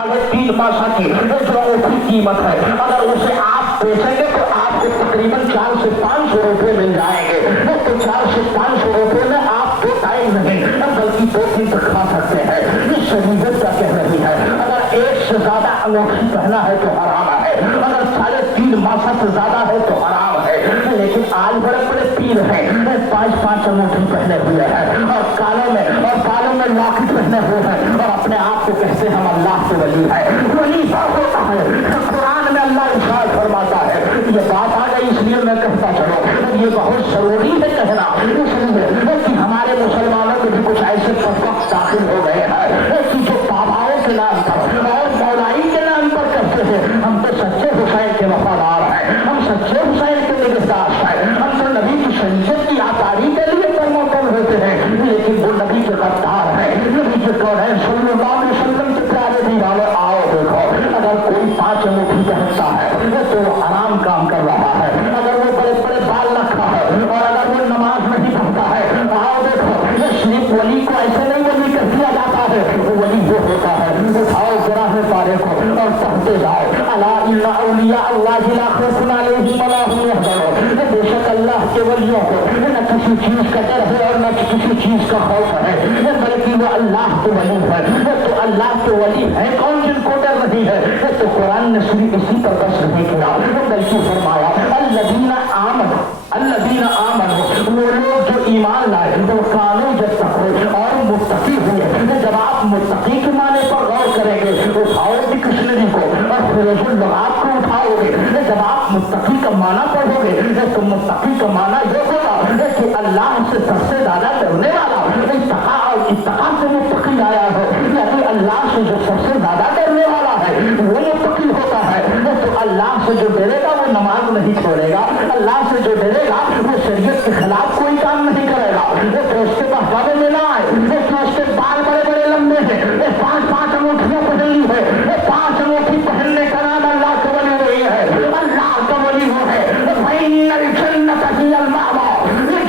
3 पैसा की जो उसकी कीमत है, अगर उसे आप बेचेंगे तो आपको तकरीबन 400 से 500 रुपए मिल जाएंगे। तो 400 से 500 रुपए में आप 2 टाइम नहीं बल्कि 2 दिन तक खा सकते हैं। इस शरीयत क्या कह रही है, अगर 1 से ज्यादा अंगूठी पहना है तो हराम है, अगर 3.5 मासा से ज्यादा है तो हराम है। लेकिन आज बड़े बड़े पीर हैं 5-5 अंगूठी पहने हुए हैं और कानों में और बालों में लॉकेट पहने हुए हैं और अपने आप को कहते हम अल्लाह के वली है। वली होता है, कुरान में अल्लाह इरशाद फरमाता है। ये बात आ गई इसलिए मैं कहता चलो ये बहुत जरूरी है कहना, इसलिए कि हमारे मुसलमानों के भी कुछ ऐसे तबक़ दाखिल हो गए हैं कि जो बाबाओं के नाम पर और मौलाई के नाम पर कहते हैं हम तो सच्चे हुसैन के वफादार हैं, हम सच्चे हुसैन के निगहदार हैं, हम तो नबी की शरीयत की आतारी के लिए परमोतम होते हैं, लेकिन वो नबी के गद्दार हैं। नबी के कौन है सल्लल्लाहु अलैहि वसल्लम के प्यारे दीवाने। आओ देखो, अगर कोई 5 अंगूठी पहनता है तो वो आराम काम कर रहा है, अगर वो बड़े बड़े बाल रखा है और अगर वो नमाज नहीं पढ़ता है। आओ देखो, सिर्फ वली को ऐसे नहीं वली कर दिया जाता है, वो वली वो होता है। उठाओ जरा है पारे को और पढ़ते जाओ अला इन्ना औलिया अल्लाह ला खौफुन अलैहिम वला हुम यहज़नून। बेशक अल्लाह के वलियों को न किसी चीज का डर है और न किसी चीज का खौफ है, बल्कि वो अल्लाह के वली है। तो अल्लाह के वली है कौन जिनको डर नहीं है? तो कुरान ने सिर्फ इसी पर बस नहीं किया, बल्कि फरमाया अल्लज़ीना आमनू, वो लोग जो ईमान लाए, वो कानू यत्तक़ून और मुत्तकी हुए। जब आप मुत्तकी के माने पर गौर करेंगे, उठाओगे डिक्शनरी को और फिरोजुल लग़ात को उठाओगे, जब आप मुत्तकी का माना पढ़ोगे तो मुत्तकी का माना ये होगा कि अल्लाह से सबसे ज्यादा डरने वाला। इत्तक़ा और इत्तक़ा से मुत्तकी आया है, यानी अल्लाह से जो सबसे ज्यादा डरने वाला है वो मुत्तकी होता है। तो अल्लाह से जो डरेगा वो नमाज नहीं छोड़ेगा, अल्लाह से जो डरेगा वो शरीयत के खिलाफ कोई काम नहीं करेगा। तो उसके बहकावे में ना आए कि उसके बाल बड़े बड़े लंबे हैं, 5-5 अंगूठियां पहन ली है, 5 अंगूठी पहनने का नाम अल्लाह का वली नहीं है। अल्लाह का वली वो है वइन्नल जन्नत हियल मअवा,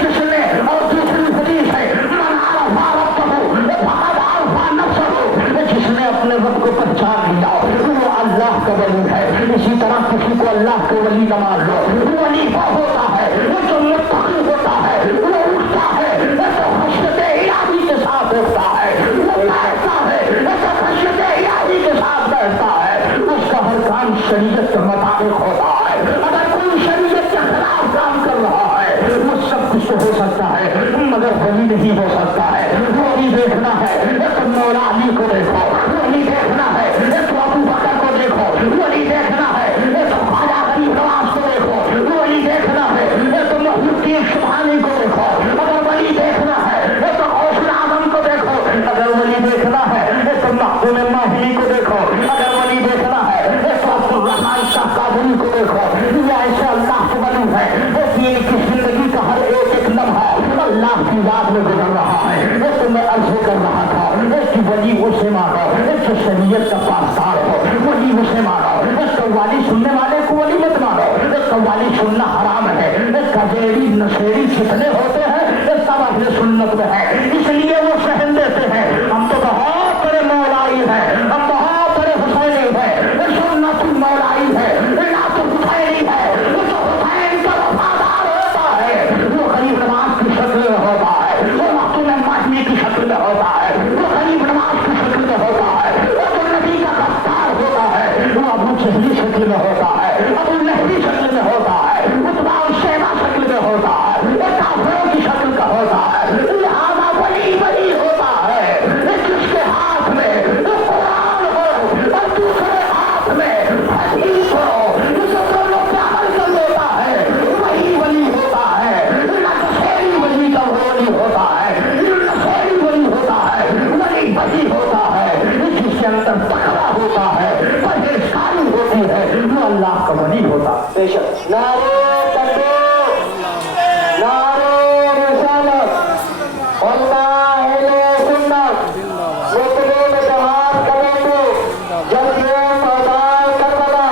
जिसने और दूसरी हदीस है मन अरफ़ा रब्बहु फक़द अरफ़ा नफ़्सहु, जिसने अपने रब को पहचान लिया वो अल्लाह का वली है। इसी तरह किसी को अल्लाह का वली न मान लो, वली वो होता है जो मुत्तकी होता है, वो उठता है तो खश्यत इलाही के साथ उठता है, वो बैठता है तो खश्यत इलाही के साथ बैठता है, उसका हर काम शरीयत के मुताबिक होता है। अगर कोई शरीयत के खिलाफ काम कर रहा है वो सब कुछ हो सकता है मगर वली नहीं हो सकता है। वली देखना है तो मौला अली को देखो, वली देखना है तो अबू बकर को देखो, वली देखना है तो ख्वाजा गरीब नवाज को देखो, वली देखना है तो मुहद्दिस सुभानी को देखो, अगर वली देखना है तो गौसुल आजम को देखो, अगर वली देखना है तो मखदूम माहिली को देखो, अगर वली देखना है तो अब्दुल रहमान शाह काबुली को देखो। ये ऐसे अल्लाह के वली है कि इनकी जिंदगी का हर एक लम्हा अल्लाह की याद में गुजर रहा है। तो मैं अर्ज कर रहा था कि वली उसे मानो जो शरीयत का पासदार हो, वली उसे मानो। कव्वाली सुनने वाले को वली मत मानो, कव्वाली सुनना हराम है। कजेरी नशेरी जितने होते हैं सब अहले सुन्नत में है, इसलिए वो सहन देते हैं। हम तो बहुत बड़े मौलाई हैं, हम बहुत बड़े हुसैनी हैं, सुन्नत मौलाई है ना तो हुसैनी है। जो हुसैन का वफादार होता है वो गरीब नवाज की शक्ल में होता है, वो मखदूम माहिली की शक्ल में होता है, वो गरीब नवाज की शक्ल में होता है, वो जो नबी का गद्दार होता है वो अबू जहली शक्ल में होता है, अबू लहबी शक्ल में होता है, उतबा और शैबा शक्ल में होता है, वो काफिरों की शक्ल का होता है। लिहाजा वली वली होता है जिसके हाथ में कुरान हो और दूसरे हाथ में हदीस हो, जो दोनों का हल कर लेता है वही वली होता है। नशेरी वली का वली होता है, नशेरी वली होता है, वली वली होता है जिसके अंदर तकवा होता है, परहेजगारी होती है, वो अल्लाह का वली होता है। बेशक नारे तकबीर, नारे रिसालत, अल्लाह अहले सुन्नत, मुस्लिम जमात कमेटी, जलसे मैदान करबला,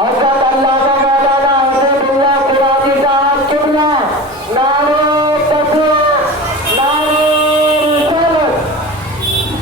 हज़रत अल्लामा मौलाना हसनुल्लाह क़िरानी साहब किबला, नारे तकबीर, नारे रिसालत।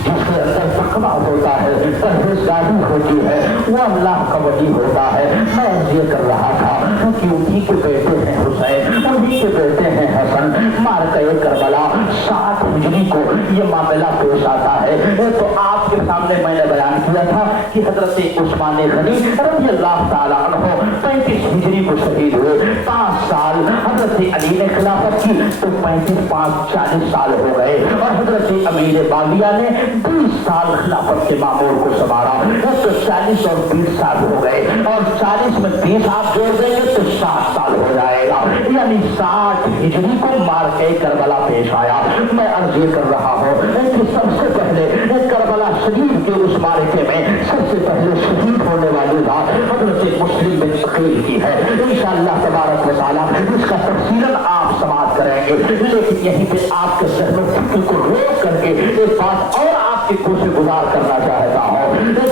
जिसके अंदर तकवा होता है, परहेजगारी होती है वो अल्लाह का वली होता है। मैं ये कर रहा था कि उन्हीं के बेटे हैं हुसैन, उन्हीं के बेटे हैं हसन, मार के करबला 60 हिजरी को ये मामला पेश आता है। तो आपके सामने मैंने बयान किया था कि हजरत उस्मान गनी रज़ी अल्लाह ताला अन्हु 35 हिजरी को शहीद हुए। 5 साल हजरत अली ने खिलाफत की तो 35 5 40 साल हो गए और हजरत अमीर बालिया ने 20 साल खिलाफत के मामूल को संभाला। तो 40 और 20 साल हो गए और 40 में 20 आप जोड़ देंगे तो 60 साल हो जाएगा, यानी 60 हिजरी को मार के करबला पेश आया। मैं अर्ज ये कर रहा हूँ कि सबसे पहले करबला शरीफ के उस मारके में सबसे पहले शहीद होने वाली बात हजरत मुस्लिम बिन अकील की है। इंशाअल्लाह तबारक व तआला इसका तफसीलन आप समाप्त करेंगे, लेकिन यहीं पे आपके ज़हन फिक्र को रोक करके एक बात और आपके कोशिश गुजार करना चाहता हूँ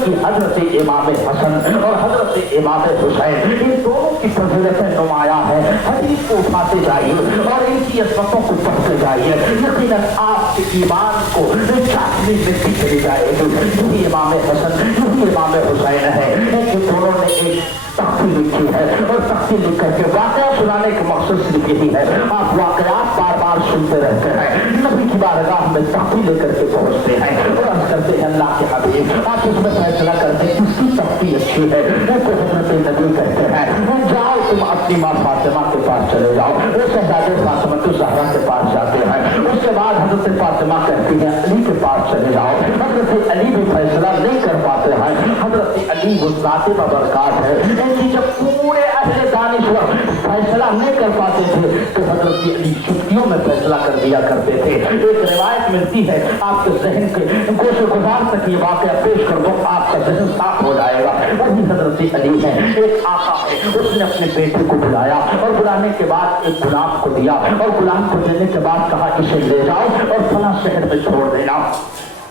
कि हजरत इमाम हसन और हजरत इमाम हुसैन इन दोनों की फजीलतें नुमाया है। हदीस को उठाते जाइए और इनकी असमतों को पढ़ते जाइए, यकीनन आपके ईमान को चाशनी मिट्टी चली जाएगी। यही इमाम हसन यही इमाम हुसैन है कि दोनों ने एक तख्ती लिखी है और तख्ती लिख करके वाकया सुनाने का मकसद सिर्फ यही है। आप वाकयात बार बार सुनते रहते हैं, नबी की बारगाह में तख्ती लेकर के पहुंचते हैं और अर्ज करते हैं अल्लाह के हबीब आप इसमें फैसला करते हैं किसकी तख्ती अच्छी है। तो हजरत नबी कहते हैं जाओ तुम अपनी माँ फातिमा के पास चले जाओ। वो शहजादे फातिमा तो ज़हरा के पास जाते हैं। उसके बाद हजरत फातिमा कहती है अली के पास चले जाओ। हजरत अली भी फैसला नहीं कर पाते हैं। हजरत अली वो ज़ाते बरकत है कि जब पूरे अहले दानिश्वर फैसला नहीं कर पाते थे तो हजरत अली छुट्टियों में फैसला कर दिया करते थे। एक रिवायत मिलती है आपके जहन के गोशे गुजार तक ये वाकया पेश कर दो, आपका जहन साफ हो जाएगा। वही हजरत अली है, एक आका है, उसने अपने बेटे को बुलाया और बुलाने के बाद एक गुलाम को दिया और गुलाम को देने के बाद कहा इसे ले जाओ और फला शहर में छोड़ देना,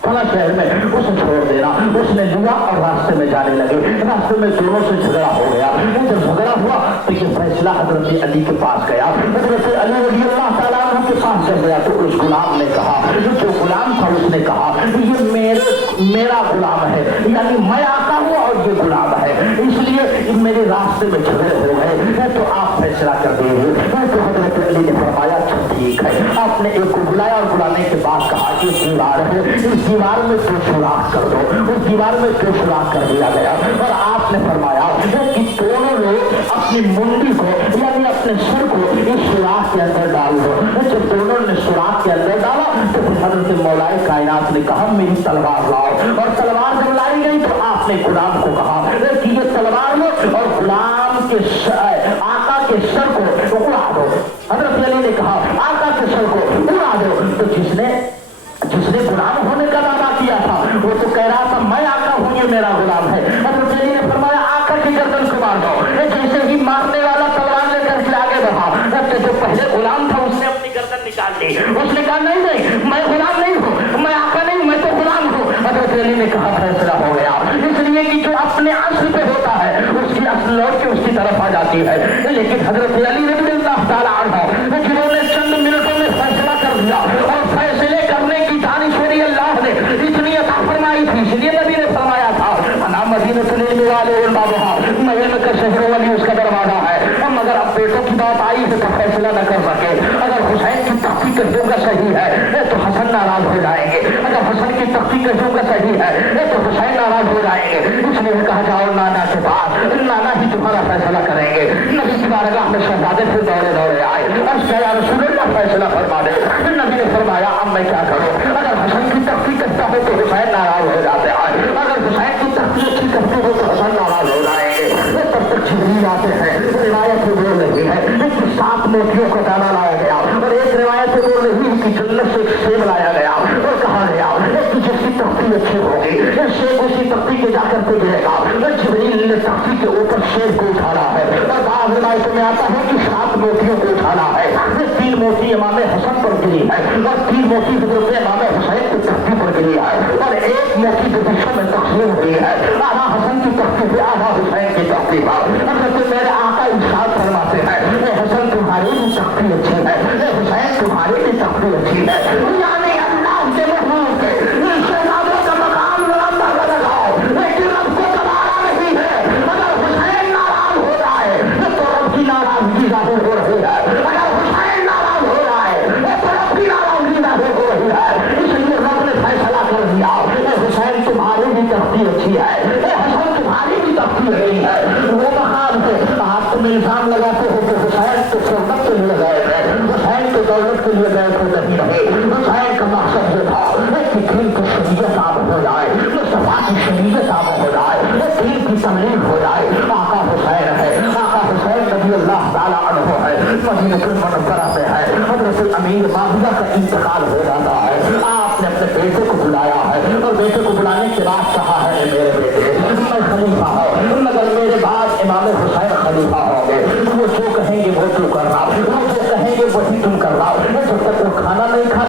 फला शहर में उसे छोड़ देना। उसने लिया और रास्ते में जाने लगे। रास्ते में दोनों से झगड़ा हो गया। जब झगड़ा हुआ तो ये फैसला हजरत अली के पास गया। हजरत अली रज़ी अल्लाह ताला अन्हु के पास जब गया तो उस गुलाम ने कहा, जो गुलाम था उसने कहा ये मेरा गुलाम है, यानी मैं आका हूँ और ये गुलाम है, इसलिए मेरे रास्ते में झगड़े हो गए तो आप फैसला कर दीजिए। तो हजरत अली ने फरमाया ठीक है। आपने एक को बुलाया और बुलाने के बाद कहा ये दीवार है, इस दीवार में तो सुराख कर दो। उस दीवार में तो सुराख कर दिया गया और आपने फरमाया कि दोनों लोग अपनी मुंडी को यानी अपने सिर को इस सुराख के अंदर डाल दो। जब दोनों ने सुराख के अंदर डाला तो फिर हजरत मौलाए कायनात ने कहा मेरी तलवार लाओ, और तलवार जब लाई गई तो आपने गुलाम को कहा कि ये तलवार लो और गुलाम के आका के सर को उड़ा दो। हजरत अली ने कहा आका के सर को उड़ा दो। तो जिसने गुलाम होने का दावा किया था वो तो कह रहा था मैं आका हूँ, ये मेरा गुलाम है। हजरत अली ने फरमाया आका की गर्दन को मार दो। जैसे ही मारने वाला तलवार लेकर के आगे बढ़ा तो जो पहले गुलाम था उसने अपनी गर्दन निकाल ली। उसने कहा नहीं मैं गुलाम नहीं हूँ, मैं आका नहीं, मैं तो गुलाम हूँ। हजरत अली ने कहा फैसला हो गया, इसलिए कि जो अपने असल पे होता है उसकी असल लौट के उसकी तरफ आ जाती है। लेकिन हजरत अली रज़ी अल्लाह ताला अन्हु जिन्होंने चंद मिनटों में फैसला कर दिया और फैसले करने की दानिश्वरी अल्लाह ने इतनी अता फरमाई थी, इसलिए नबी ने फरमाया था ना मदीनतुल इल्म वाले बाबा मैं इल्म का शहर वाली उसका दरवाजा है। हम अगर अब बेटों की बात आई है तो फैसला न कर सके। अगर हुसैन की तख्ती कहूँ का सही है तो हसन नाराज हो जाएंगे, अगर हसन की तख्ती कहूँ का सही है तो हुसैन नाराज हो जाएंगे। इसलिए कहा जाओ नाना के पास, नाना ही तुम्हारा फैसला करेंगे। नबी की बारगाह में शहजादे फिर दौड़े दौड़े आए और क्या रसूलुल्लाह फैसला फरमा दे। नबी ने फरमाया अब मैं क्या करूँ, अगर हसन की तख्ती कहता हो तो हुसैन नाराज हो जाते हैं, अगर हुसैन की तख्ती अच्छी कहते हो तो हसन नाराज हो जाएंगे। तब तक जिब्रील आते हैं, रिवायत से बोल रही है कि 7 मोतियों का दाना लाया गया और एक रिवायत से बोल रही है कि जन्नत से एक सेब लाया गया और कहा गया कि जिसकी तख्ती अच्छी होगी सेब उसी तख्ती के जाकर के गिरेगा। जिब्रील ने तख्ती के ऊपर सेब को उठाना है और बाद रिवायतों में आता है कि 7 मोतियों को उठाना है। 3 मोती इमाम हसन पर गिरी है और 3 मोती हजरत इमाम हुसैन की तख्ती पर गिरी है और एक मोती विदिशा में तकसीम हुई है, आधा हसन की तख्ती पे आधा हुसैन की तख्ती पर। हजरत मेरे आका इरशाद फरमाते हैं हसन तुम्हारी भी तख्ती अच्छी है, हुसैन तुम्हारी भी तख्ती अच्छी है, यानी अल्लाह के महबूब के शहजादों का मकाम लगाओ, लेकिन अब को شریعت عام ہو جائے، مصطفیٰ کی شریعت عام ہو جائے، دین کی تبلیغ ہو جائے۔ آقا حسین ہے، آقا حسین رضی اللہ تعالیٰ عنہ ہے، مدینہ المنورہ میں ہے۔ حضرت امیر معاویہ کا انتقال ہو جاتا ہے، آپ نے اپنے بیٹے کو بلایا ہے اور بیٹے کو بلانے کے بعد کہا ہے میرے بیٹے میں خلیفہ ہوں مگر میرے بعد امام حسین خلیفہ